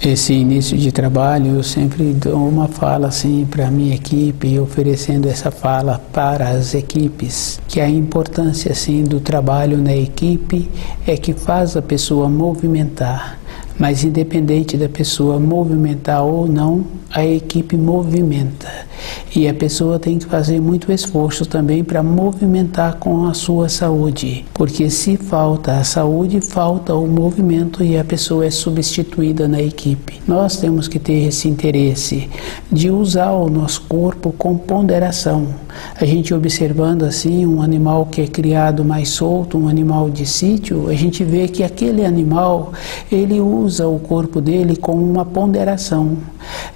Esse início de trabalho, eu sempre dou uma fala assim para a minha equipe, oferecendo essa fala para as equipes, que a importância assim do trabalho na equipe é que faz a pessoa movimentar. Mas independente da pessoa movimentar ou não, a equipe movimenta. E a pessoa tem que fazer muito esforço também para movimentar com a sua saúde. Porque se falta a saúde, falta o movimento e a pessoa é substituída na equipe. Nós temos que ter esse interesse de usar o nosso corpo com ponderação. A gente observando assim um animal que é criado mais solto, um animal de sítio, a gente vê que aquele animal, ele usa o corpo dele com uma ponderação.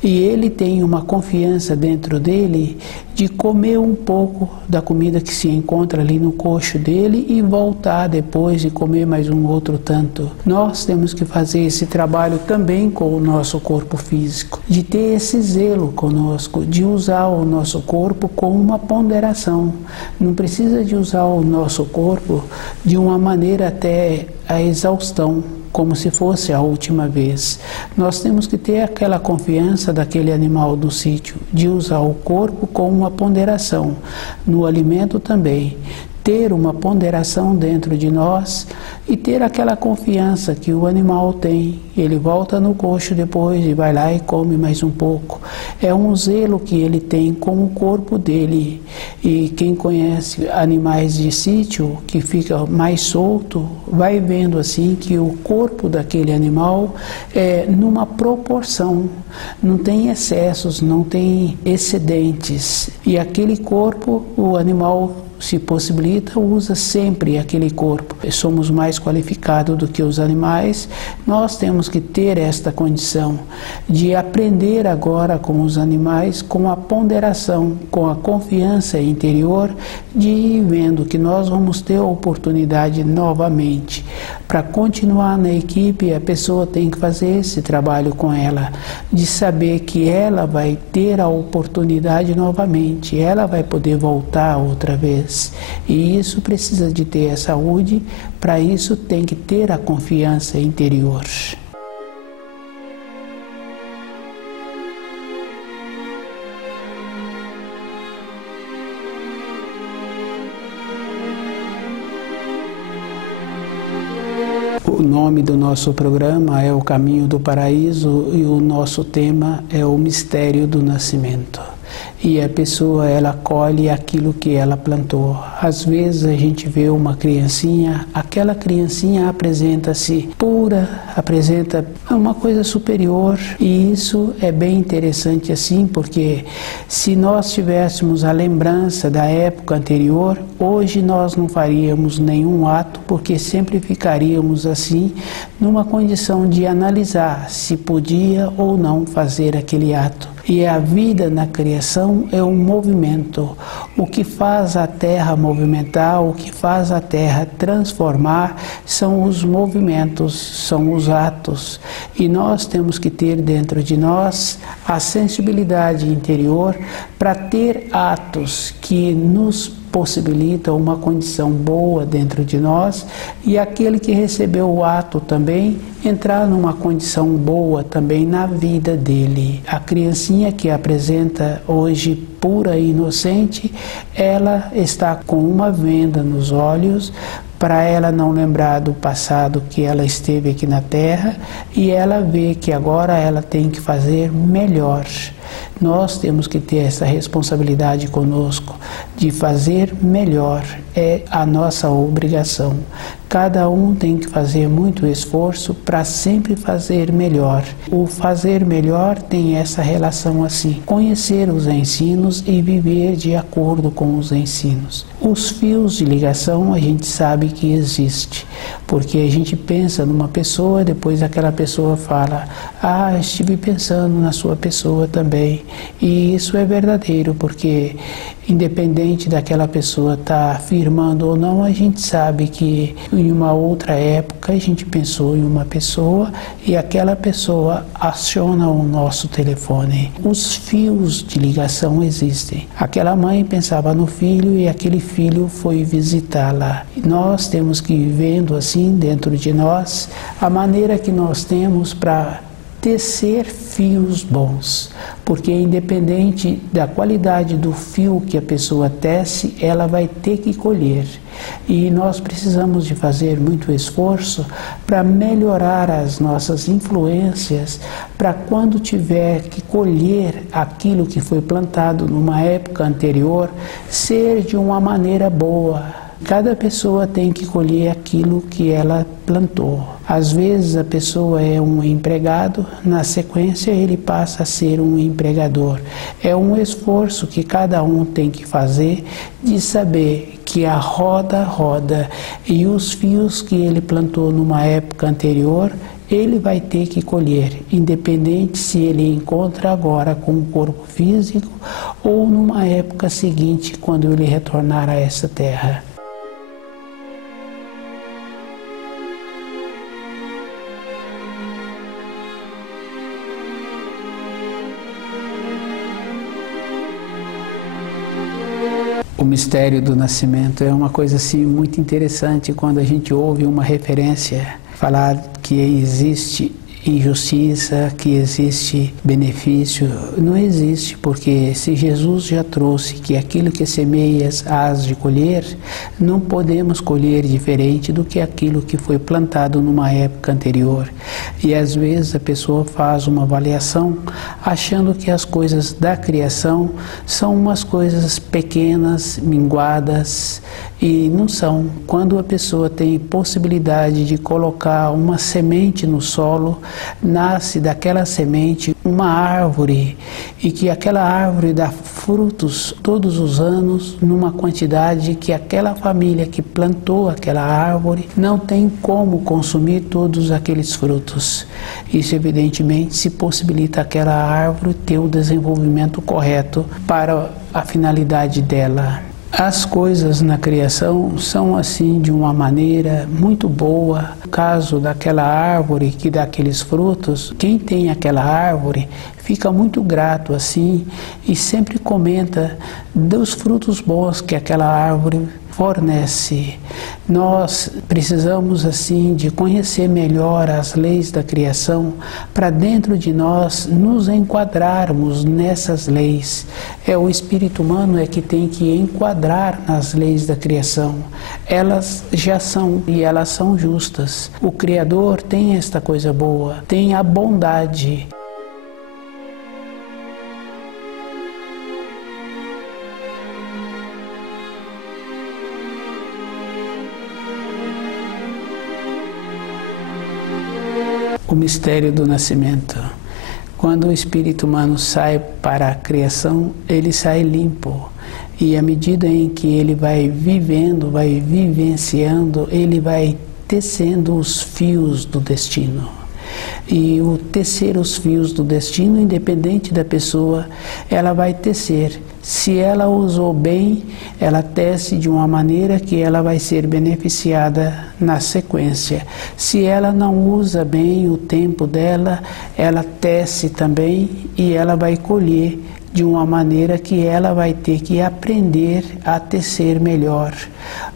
E ele tem uma confiança dentro dele de comer um pouco da comida que se encontra ali no coxo dele e voltar depois e comer mais um outro tanto. Nós temos que fazer esse trabalho também com o nosso corpo físico, de ter esse zelo conosco, de usar o nosso corpo com uma ponderação. Não precisa de usar o nosso corpo de uma maneira até a exaustão, como se fosse a última vez. Nós temos que ter aquela confiança daquele animal do sítio, de usar o corpo com uma ponderação. No alimento também, ter uma ponderação dentro de nós e ter aquela confiança que o animal tem. Ele volta no coxo depois e vai lá e come mais um pouco. É um zelo que ele tem com o corpo dele. E quem conhece animais de sítio, que fica mais solto, vai vendo assim que o corpo daquele animal é numa proporção. Não tem excessos, não tem excedentes. E aquele corpo, o animal se possibilita, usa sempre aquele corpo. Somos mais qualificados do que os animais, nós temos que ter esta condição de aprender agora com os animais, com a ponderação, com a confiança interior, de ir vendo que nós vamos ter a oportunidade novamente. Para continuar na equipe, a pessoa tem que fazer esse trabalho com ela, de saber que ela vai ter a oportunidade novamente, ela vai poder voltar outra vez. E isso precisa de ter a saúde, para isso tem que ter a confiança interior. O nome do nosso programa é O Caminho do Paraíso e o nosso tema é o mistério do nascimento. E a pessoa, ela colhe aquilo que ela plantou. Às vezes a gente vê uma criancinha, aquela criancinha apresenta-se pura, apresenta uma coisa superior. E isso é bem interessante assim, porque se nós tivéssemos a lembrança da época anterior, hoje nós não faríamos nenhum ato, porque sempre ficaríamos assim, numa condição de analisar se podia ou não fazer aquele ato. E a vida na criação é um movimento. O que faz a Terra movimentar, o que faz a Terra transformar, são os movimentos, são os atos. E nós temos que ter dentro de nós a sensibilidade interior para ter atos que nos possibilita uma condição boa dentro de nós, e aquele que recebeu o ato também entrar numa condição boa também na vida dele. A criancinha que apresenta hoje pura e inocente, ela está com uma venda nos olhos para ela não lembrar do passado que ela esteve aqui na Terra, e ela vê que agora ela tem que fazer melhor. Nós temos que ter essa responsabilidade conosco de fazer melhor, é a nossa obrigação. Cada um tem que fazer muito esforço para sempre fazer melhor. O fazer melhor tem essa relação assim, conhecer os ensinos e viver de acordo com os ensinos. Os fios de ligação a gente sabe que existe, porque a gente pensa numa pessoa, depois aquela pessoa fala: ah, estive pensando na sua pessoa também. E isso é verdadeiro, porque Independente daquela pessoa estar afirmando ou não, a gente sabe que em uma outra época a gente pensou em uma pessoa e aquela pessoa aciona o nosso telefone. Os fios de ligação existem. Aquela mãe pensava no filho e aquele filho foi visitá-la. Nós temos que ir vendo assim dentro de nós a maneira que nós temos para tecer fios bons, porque independente da qualidade do fio que a pessoa tece, ela vai ter que colher. E nós precisamos de fazer muito esforço para melhorar as nossas influências, para quando tiver que colher aquilo que foi plantado numa época anterior, ser de uma maneira boa. Cada pessoa tem que colher aquilo que ela plantou. Às vezes a pessoa é um empregado, na sequência ele passa a ser um empregador. É um esforço que cada um tem que fazer de saber que a roda roda e os fios que ele plantou numa época anterior, ele vai ter que colher, independente se ele encontra agora com o corpo físico ou numa época seguinte, quando ele retornar a essa terra. O mistério do nascimento é uma coisa assim muito interessante quando a gente ouve uma referência falar que existe injustiça, que existe benefício. Não existe, porque se Jesus já trouxe que aquilo que semeias hás de colher, não podemos colher diferente do que aquilo que foi plantado numa época anterior. E às vezes a pessoa faz uma avaliação achando que as coisas da criação são umas coisas pequenas, minguadas, e não são. Quando a pessoa tem possibilidade de colocar uma semente no solo, nasce daquela semente uma árvore, e que aquela árvore dá frutos todos os anos numa quantidade que aquela família que plantou aquela árvore não tem como consumir todos aqueles frutos. Isso evidentemente se possibilita aquela árvore ter o desenvolvimento correto para a finalidade dela. As coisas na criação são assim de uma maneira muito boa. No caso daquela árvore que dá aqueles frutos, quem tem aquela árvore fica muito grato assim e sempre comenta dos frutos bons que aquela árvore fornece. Nós precisamos assim de conhecer melhor as leis da criação para dentro de nós nos enquadrarmos nessas leis. É o espírito humano é que tem que enquadrar nas leis da criação. Elas já são e elas são justas. O Criador tem esta coisa boa, tem a bondade. O mistério do nascimento. Quando o espírito humano sai para a criação, ele sai limpo. E à medida em que ele vai vivendo, vai vivenciando, ele vai tecendo os fios do destino. E o tecer os fios do destino, independente da pessoa, ela vai tecer. Se ela usou bem, ela tece de uma maneira que ela vai ser beneficiada na sequência. Se ela não usa bem o tempo dela, ela tece também e ela vai colher de uma maneira que ela vai ter que aprender a tecer melhor.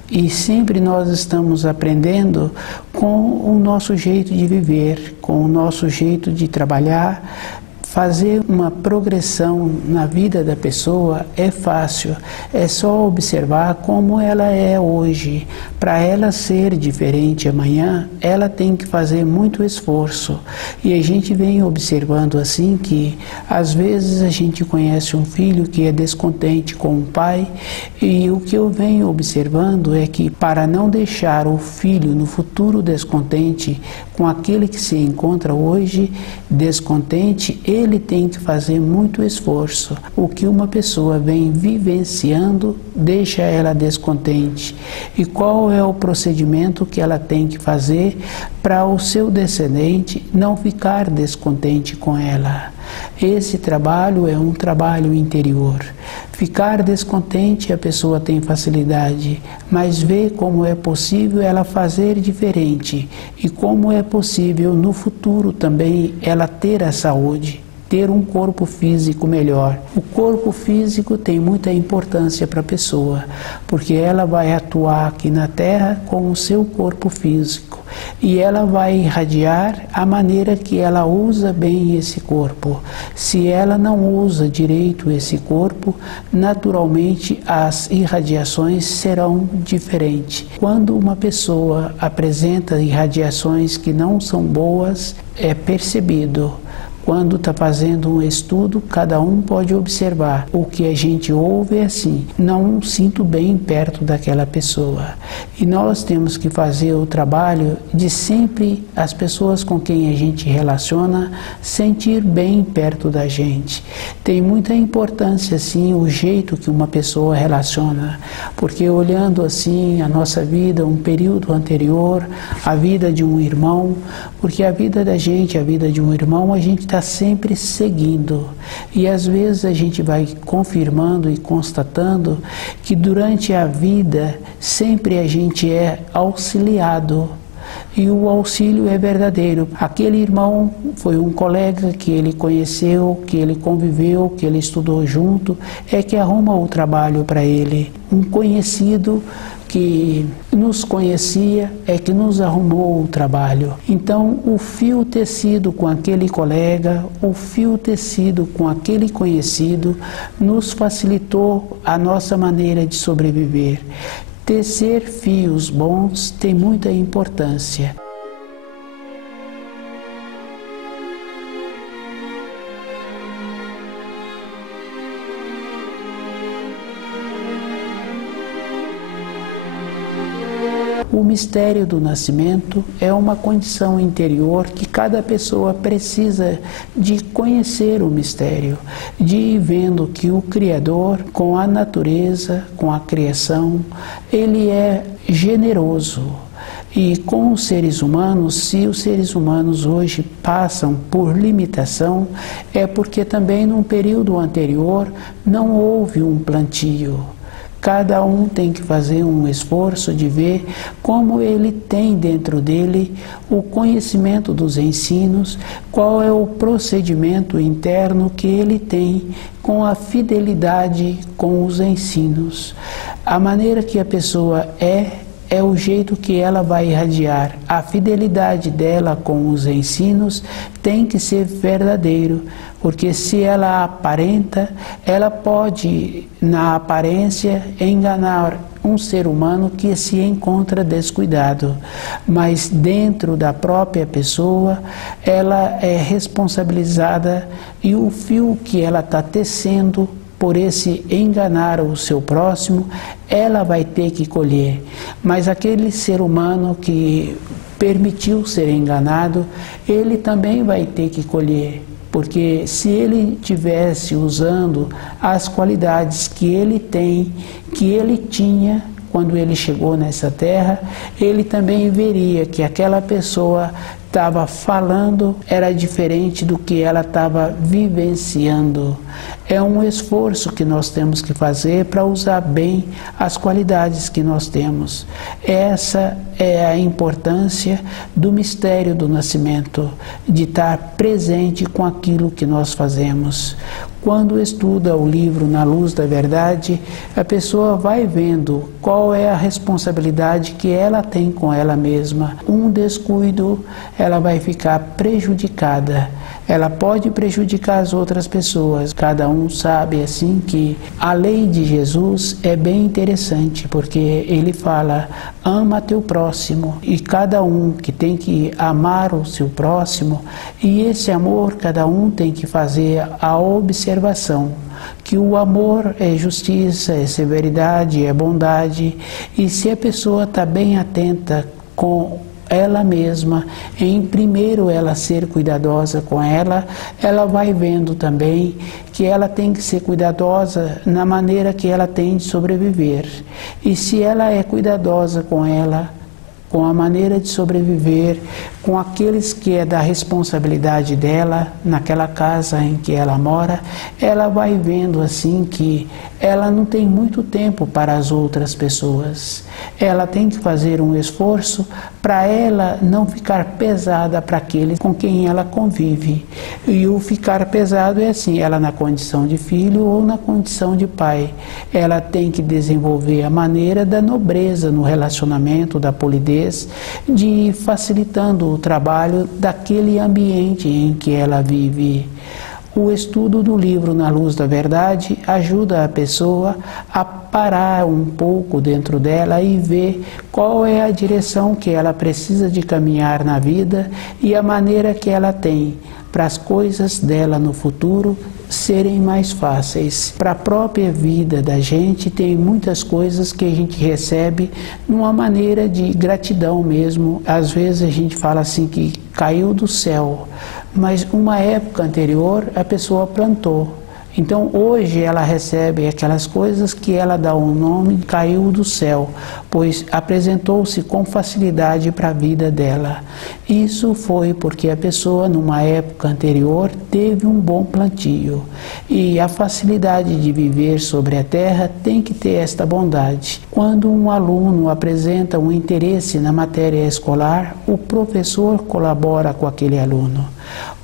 E sempre nós estamos aprendendo com o nosso jeito de viver, com o nosso jeito de trabalhar. Fazer uma progressão na vida da pessoa é fácil, é só observar como ela é hoje. Para ela ser diferente amanhã, ela tem que fazer muito esforço. E a gente vem observando assim que, às vezes, a gente conhece um filho que é descontente com o pai, e o que eu venho observando é que, para não deixar o filho no futuro descontente com aquele que se encontra hoje descontente, ele tem que fazer muito esforço. O que uma pessoa vem vivenciando deixa ela descontente. E qual é o procedimento que ela tem que fazer para o seu descendente não ficar descontente com ela? Esse trabalho é um trabalho interior. Ficar descontente a pessoa tem facilidade, mas vê como é possível ela fazer diferente e como é possível no futuro também ela ter a saúde, ter um corpo físico melhor. O corpo físico tem muita importância para a pessoa, porque ela vai atuar aqui na Terra com o seu corpo físico e ela vai irradiar a maneira que ela usa bem esse corpo. Se ela não usa direito esse corpo, naturalmente as irradiações serão diferentes. Quando uma pessoa apresenta irradiações que não são boas, é percebido. Quando está fazendo um estudo, cada um pode observar. O que a gente ouve é assim: não sinto bem perto daquela pessoa. E nós temos que fazer o trabalho de sempre as pessoas com quem a gente relaciona sentir bem perto da gente. Tem muita importância, sim, o jeito que uma pessoa relaciona, porque olhando assim a nossa vida, um período anterior, a vida de um irmão, porque a vida da gente, a vida de um irmão, a gente está sempre seguindo. E às vezes a gente vai confirmando e constatando que durante a vida sempre a gente é auxiliado. E o auxílio é verdadeiro. Aquele irmão foi um colega que ele conheceu, que ele conviveu, que ele estudou junto, é que arruma o trabalho para ele. Um conhecido que nos conhecia é que nos arrumou o trabalho. Então, o fio tecido com aquele colega, o fio tecido com aquele conhecido, nos facilitou a nossa maneira de sobreviver. Tecer fios bons tem muita importância. O mistério do nascimento é uma condição interior que cada pessoa precisa de conhecer o mistério, de ir vendo que o Criador, com a natureza, com a criação, ele é generoso. E com os seres humanos, se os seres humanos hoje passam por limitação, é porque também num período anterior não houve um plantio. Cada um tem que fazer um esforço de ver como ele tem dentro dele o conhecimento dos ensinos, qual é o procedimento interno que ele tem com a fidelidade com os ensinos. A maneira que a pessoa é o jeito que ela vai irradiar. A fidelidade dela com os ensinos tem que ser verdadeiro, porque se ela aparenta, ela pode, na aparência, enganar um ser humano que se encontra descuidado, mas dentro da própria pessoa, ela é responsabilizada e o fio que ela está tecendo por esse enganar o seu próximo, ela vai ter que colher. Mas aquele ser humano que permitiu ser enganado, ele também vai ter que colher. Porque se ele tivesse usando as qualidades que ele tem, que ele tinha quando ele chegou nessa terra, ele também veria que aquela pessoa estava falando era diferente do que ela estava vivenciando. É um esforço que nós temos que fazer para usar bem as qualidades que nós temos. Essa é a importância do mistério do nascimento, de estar presente com aquilo que nós fazemos. Quando estuda o livro Na Luz da Verdade, a pessoa vai vendo qual é a responsabilidade que ela tem com ela mesma. Um descuido, ela vai ficar prejudicada. Ela pode prejudicar as outras pessoas. Cada um sabe assim que a lei de Jesus é bem interessante, porque ele fala: ama teu próximo, e cada um que tem que amar o seu próximo, e esse amor cada um tem que fazer a observação que o amor é justiça, é severidade, é bondade, e se a pessoa está bem atenta com ela mesma, em primeiro ela ser cuidadosa com ela, ela vai vendo também que ela tem que ser cuidadosa na maneira que ela tem de sobreviver. E se ela é cuidadosa com ela, com a maneira de sobreviver, com aqueles que é da responsabilidade dela, naquela casa em que ela mora, ela vai vendo assim que ela não tem muito tempo para as outras pessoas. Ela tem que fazer um esforço para ela não ficar pesada para aqueles com quem ela convive. E o ficar pesado é assim, ela na condição de filho ou na condição de pai. Ela tem que desenvolver a maneira da nobreza no relacionamento, da polidez, de ir facilitando o trabalho daquele ambiente em que ela vive. O estudo do livro Na Luz da Verdade ajuda a pessoa a parar um pouco dentro dela e ver qual é a direção que ela precisa de caminhar na vida e a maneira que ela tem para as coisas dela no futuro serem mais fáceis. Para a própria vida da gente tem muitas coisas que a gente recebe numa maneira de gratidão mesmo. Às vezes a gente fala assim que caiu do céu, mas uma época anterior a pessoa plantou. Então hoje ela recebe aquelas coisas que ela dá um nome, caiu do céu, pois apresentou-se com facilidade para a vida dela. Isso foi porque a pessoa numa época anterior teve um bom plantio. E a facilidade de viver sobre a terra tem que ter esta bondade. Quando um aluno apresenta um interesse na matéria escolar, o professor colabora com aquele aluno.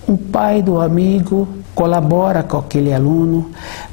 O pai do amigo colabora com aquele aluno,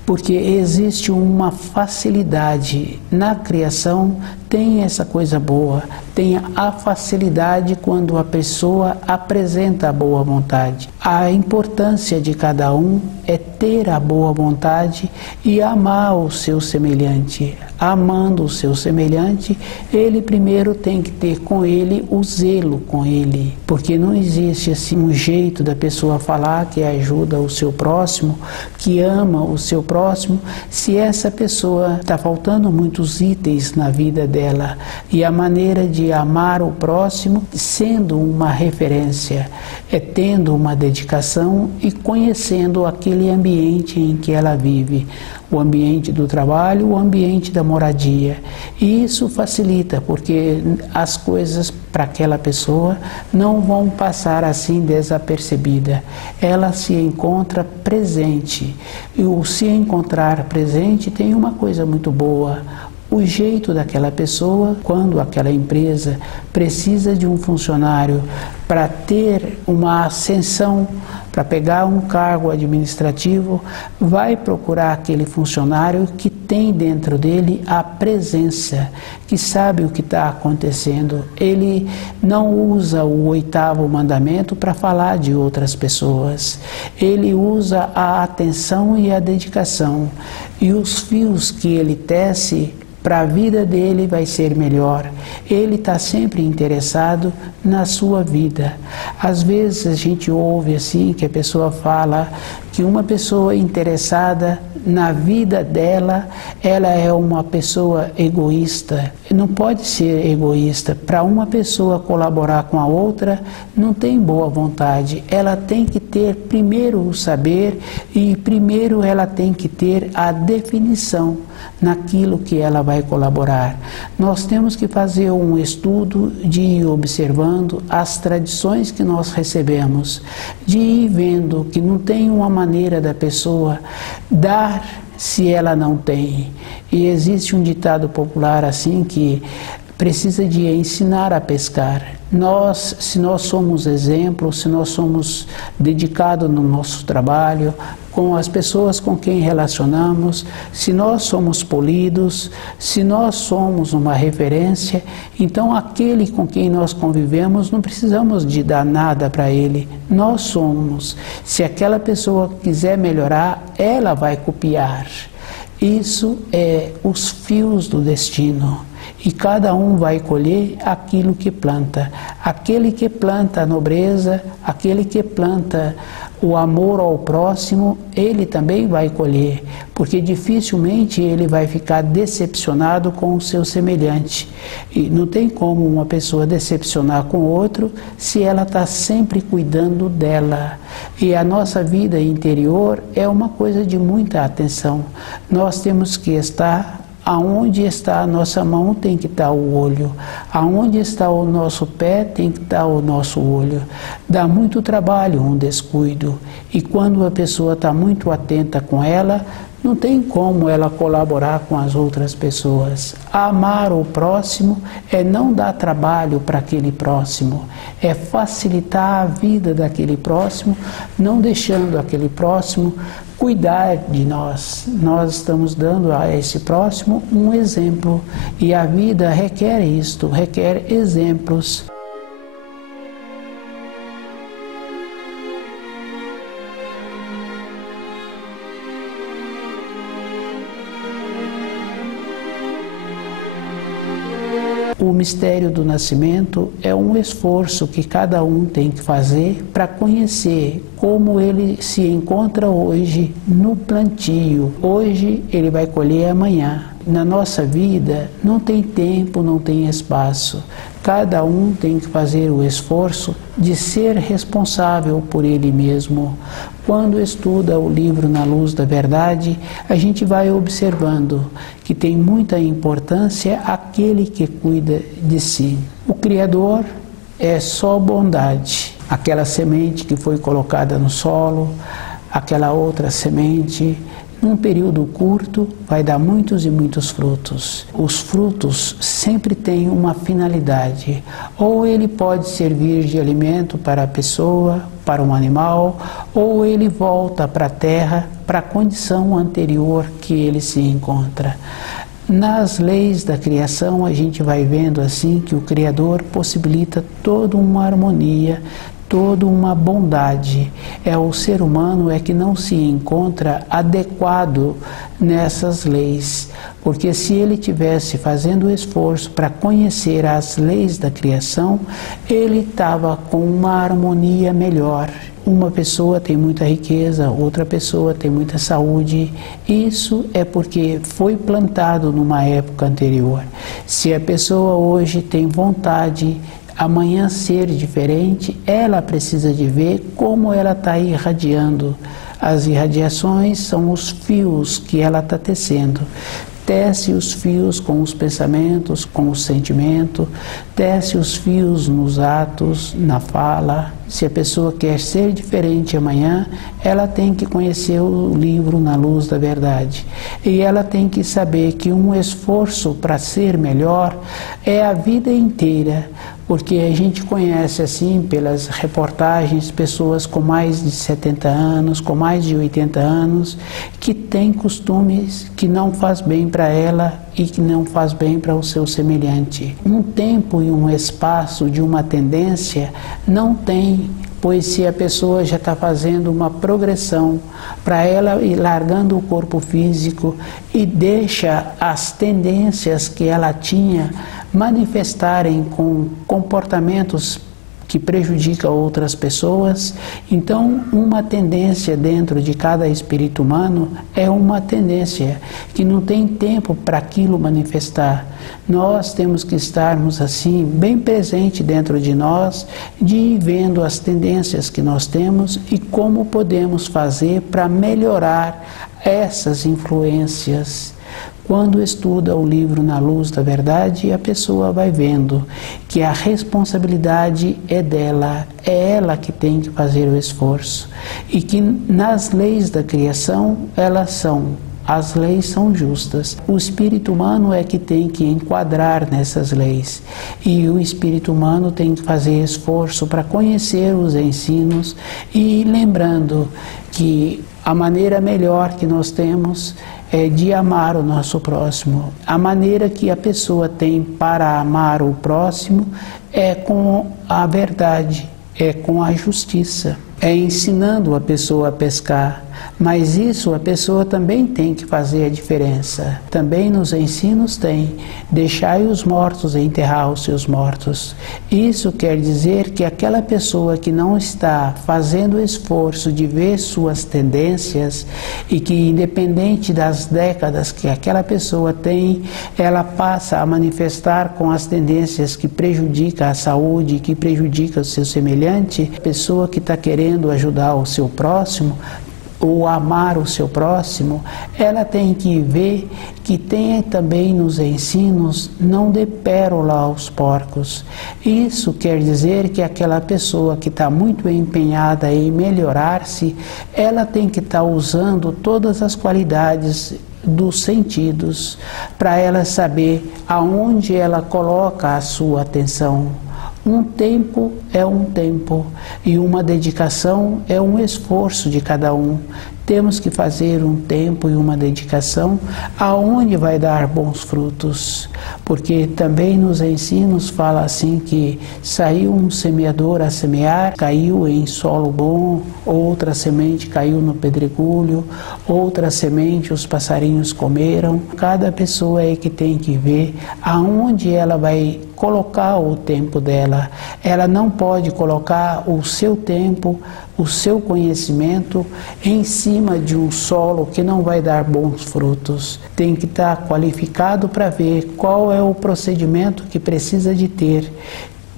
porque existe uma facilidade na criação, tem essa coisa boa, tem a facilidade quando a pessoa apresenta a boa vontade. A importância de cada um é ter a boa vontade e amar o seu semelhante. Amando o seu semelhante, ele primeiro tem que ter com ele o zelo com ele, porque não existe assim um jeito da pessoa falar que ajuda o seu próximo, que ama o seu próximo, se essa pessoa está faltando muitos itens na vida dela. E a maneira de amar o próximo sendo uma referência, é tendo uma dedicação e conhecendo aquele ambiente em que ela vive. O ambiente do trabalho, o ambiente da moradia. E isso facilita, porque as coisas para aquela pessoa não vão passar assim desapercebida. Ela se encontra presente. E o se encontrar presente tem uma coisa muito boa. O jeito daquela pessoa, quando aquela empresa precisa de um funcionário para ter uma ascensão, para pegar um cargo administrativo, vai procurar aquele funcionário que tem dentro dele a presença, que sabe o que está acontecendo. Ele não usa o 8º mandamento para falar de outras pessoas. Ele usa a atenção e a dedicação. E os fios que ele tece para a vida dele vai ser melhor. Ele está sempre interessado na sua vida. Às vezes a gente ouve assim que a pessoa fala que uma pessoa interessada na vida dela, ela é uma pessoa egoísta. Não pode ser egoísta. Para uma pessoa colaborar com a outra, não tem boa vontade. Ela tem que ter primeiro o saber e primeiro ela tem que ter a definição naquilo que ela vai colaborar. Nós temos que fazer um estudo de ir observando as tradições que nós recebemos, de ir vendo que não tem uma maneira da pessoa dar se ela não tem. E existe um ditado popular assim que precisa de ensinar a pescar. Se nós somos exemplo, se nós somos dedicados no nosso trabalho, com as pessoas com quem relacionamos, se nós somos polidos, se nós somos uma referência, então aquele com quem nós convivemos não precisamos de dar nada para ele, nós somos. Se aquela pessoa quiser melhorar, ela vai copiar. Isso é os fios do destino. E cada um vai colher aquilo que planta. Aquele que planta a nobreza, aquele que planta o amor ao próximo, ele também vai colher, porque dificilmente ele vai ficar decepcionado com o seu semelhante. E não tem como uma pessoa decepcionar com o outro se ela está sempre cuidando dela. E a nossa vida interior é uma coisa de muita atenção. Nós temos que estar Aonde está a nossa mão tem que estar o olho. Aonde está o nosso pé tem que estar o nosso olho. Dá muito trabalho um descuido. E quando a pessoa está muito atenta com ela, não tem como ela colaborar com as outras pessoas. Amar o próximo é não dar trabalho para aquele próximo, é facilitar a vida daquele próximo, não deixando aquele próximo cuidar de nós. Nós estamos dando a esse próximo um exemplo e a vida requer isto, requer exemplos. O mistério do nascimento é um esforço que cada um tem que fazer para conhecer como ele se encontra hoje no plantio. Hoje ele vai colher amanhã. Na nossa vida não tem tempo, não tem espaço. Cada um tem que fazer o esforço de ser responsável por ele mesmo. Quando estuda o livro Na Luz da Verdade, a gente vai observando que tem muita importância aquele que cuida de si. O Criador é só bondade. Aquela semente que foi colocada no solo, aquela outra semente, num período curto, vai dar muitos e muitos frutos. Os frutos sempre têm uma finalidade. Ou ele pode servir de alimento para a pessoa, para um animal, ou ele volta para a terra, para a condição anterior que ele se encontra. Nas leis da criação, a gente vai vendo assim que o Criador possibilita toda uma harmonia, toda uma bondade. É o ser humano é que não se encontra adequado nessas leis, porque se ele tivesse fazendo o esforço para conhecer as leis da criação, ele estava com uma harmonia melhor. Uma pessoa tem muita riqueza, outra pessoa tem muita saúde. Isso é porque foi plantado numa época anterior. Se a pessoa hoje tem vontade amanhã ser diferente, ela precisa de ver como ela está irradiando. As irradiações são os fios que ela está tecendo. Tece os fios com os pensamentos, com o sentimento, tece os fios nos atos, na fala. Se a pessoa quer ser diferente amanhã, ela tem que conhecer o livro Na Luz da Verdade. E ela tem que saber que um esforço para ser melhor é a vida inteira, porque a gente conhece assim pelas reportagens pessoas com mais de 70 anos, com mais de 80 anos, que têm costumes que não faz bem para ela e que não faz bem para o seu semelhante. Um tempo e um espaço de uma tendência não tem, pois se a pessoa já está fazendo uma progressão para ela ir largando o corpo físico e deixa as tendências que ela tinha manifestarem com comportamentos que prejudicam outras pessoas, então uma tendência dentro de cada espírito humano é uma tendência que não tem tempo para aquilo manifestar. Nós temos que estarmos assim, bem presente dentro de nós, de ir vendo as tendências que nós temos e como podemos fazer para melhorar essas influências. Quando estuda o livro Na Luz da Verdade, a pessoa vai vendo que a responsabilidade é dela, é ela que tem que fazer o esforço. E que nas leis da criação, as leis são justas. O espírito humano é que tem que enquadrar nessas leis. E o espírito humano tem que fazer esforço para conhecer os ensinos e lembrando que a maneira melhor que nós temos é de amar o nosso próximo. A maneira que a pessoa tem para amar o próximo é com a verdade, é com a justiça, é ensinando a pessoa a pescar. Mas isso a pessoa também tem que fazer a diferença. Também nos ensinos tem: deixai os mortos enterrar os seus mortos. Isso quer dizer que aquela pessoa que não está fazendo o esforço de ver suas tendências e que, independente das décadas que aquela pessoa tem, ela passa a manifestar com as tendências que prejudicam a saúde, que prejudicam o seu semelhante, a pessoa que está querendo ajudar o seu próximo, o amar o seu próximo, ela tem que ver que tem também nos ensinos não dê pérola aos porcos. Isso quer dizer que aquela pessoa que está muito empenhada em melhorar-se, ela tem que estar usando todas as qualidades dos sentidos para ela saber aonde ela coloca a sua atenção. Um tempo é um tempo e uma dedicação é um esforço de cada um. Temos que fazer um tempo e uma dedicação aonde vai dar bons frutos. Porque também nos ensinos fala assim que saiu um semeador a semear, caiu em solo bom, outra semente caiu no pedregulho, outra semente os passarinhos comeram. Cada pessoa é que tem que ver aonde ela vai colocar o tempo dela. Ela não pode colocar o seu tempo, o seu conhecimento em cima de um solo que não vai dar bons frutos. Tem que estar qualificado para ver qual é o procedimento que precisa de ter.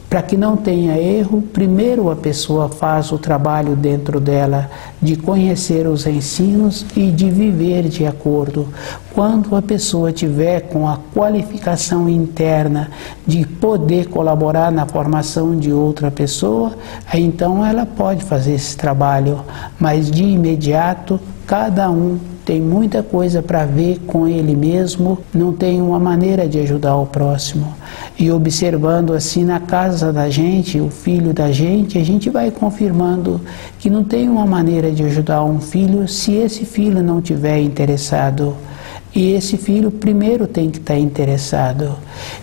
Para que não tenha erro, primeiro a pessoa faz o trabalho dentro dela de conhecer os ensinos e de viver de acordo. Quando a pessoa tiver com a qualificação interna de poder colaborar na formação de outra pessoa, então ela pode fazer esse trabalho, mas de imediato cada um tem muita coisa para ver com ele mesmo, não tem uma maneira de ajudar o próximo. E observando assim na casa da gente, o filho da gente, a gente vai confirmando que não tem uma maneira de ajudar um filho se esse filho não tiver interessado. E esse filho primeiro tem que estar interessado.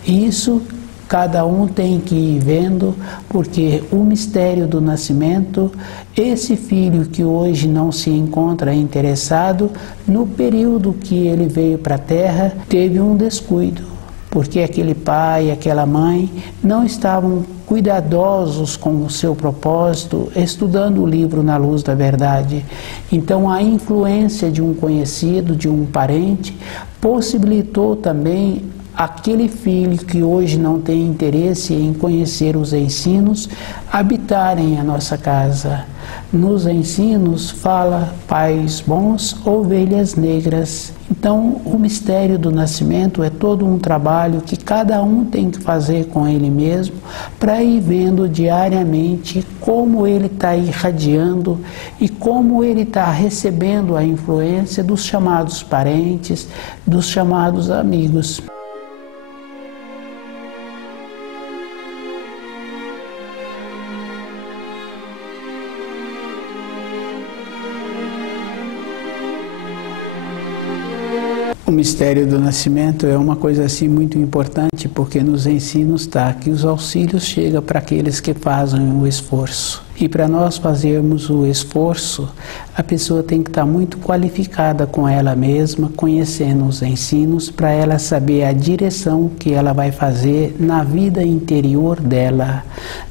E isso cada um tem que ir vendo, porque o mistério do nascimento, esse filho que hoje não se encontra interessado, no período que ele veio para a Terra, teve um descuido, porque aquele pai, aquela mãe não estavam cuidadosos com o seu propósito, estudando o livro na luz da verdade. Então a influência de um conhecido, de um parente, possibilitou também aquele filho que hoje não tem interesse em conhecer os ensinos, habitarem a nossa casa. Nos ensinos fala pais bons, ovelhas negras. Então o mistério do nascimento é todo um trabalho que cada um tem que fazer com ele mesmo para ir vendo diariamente como ele está irradiando e como ele está recebendo a influência dos chamados parentes, dos chamados amigos. O mistério do nascimento é uma coisa assim muito importante, porque nos ensinos está que os auxílios chegam para aqueles que fazem o esforço. E para nós fazermos o esforço, a pessoa tem que estar muito qualificada com ela mesma, conhecendo os ensinos, para ela saber a direção que ela vai fazer na vida interior dela.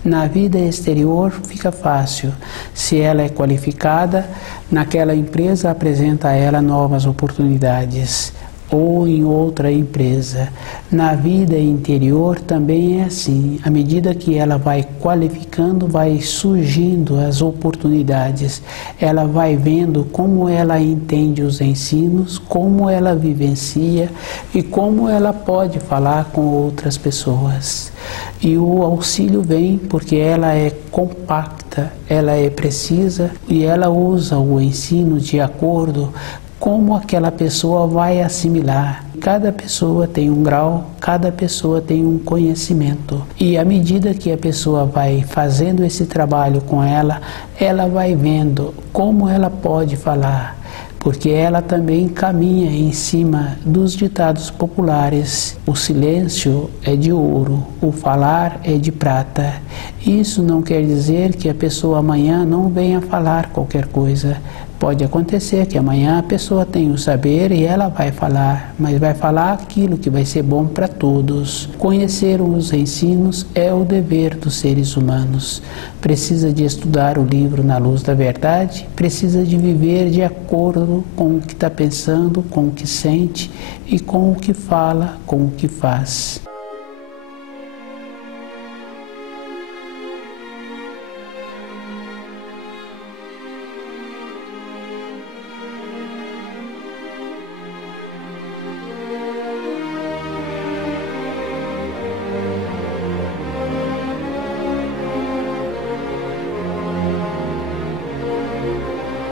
Na vida exterior fica fácil. Se ela é qualificada, naquela empresa apresenta a ela novas oportunidades. Ou em outra empresa. Na vida interior também é assim. À medida que ela vai qualificando, vai surgindo as oportunidades. Ela vai vendo como ela entende os ensinos, como ela vivencia e como ela pode falar com outras pessoas. E o auxílio vem porque ela é compacta, ela é precisa e ela usa o ensino de acordo como aquela pessoa vai assimilar. Cada pessoa tem um grau, cada pessoa tem um conhecimento. E à medida que a pessoa vai fazendo esse trabalho com ela, ela vai vendo como ela pode falar. Porque ela também caminha em cima dos ditados populares. O silêncio é de ouro, o falar é de prata. Isso não quer dizer que a pessoa amanhã não venha falar qualquer coisa. Pode acontecer que amanhã a pessoa tenha o saber e ela vai falar, mas vai falar aquilo que vai ser bom para todos. Conhecer os ensinos é o dever dos seres humanos. Precisa de estudar o livro na luz da verdade, precisa de viver de acordo com o que está pensando, com o que sente e com o que fala, com o que faz.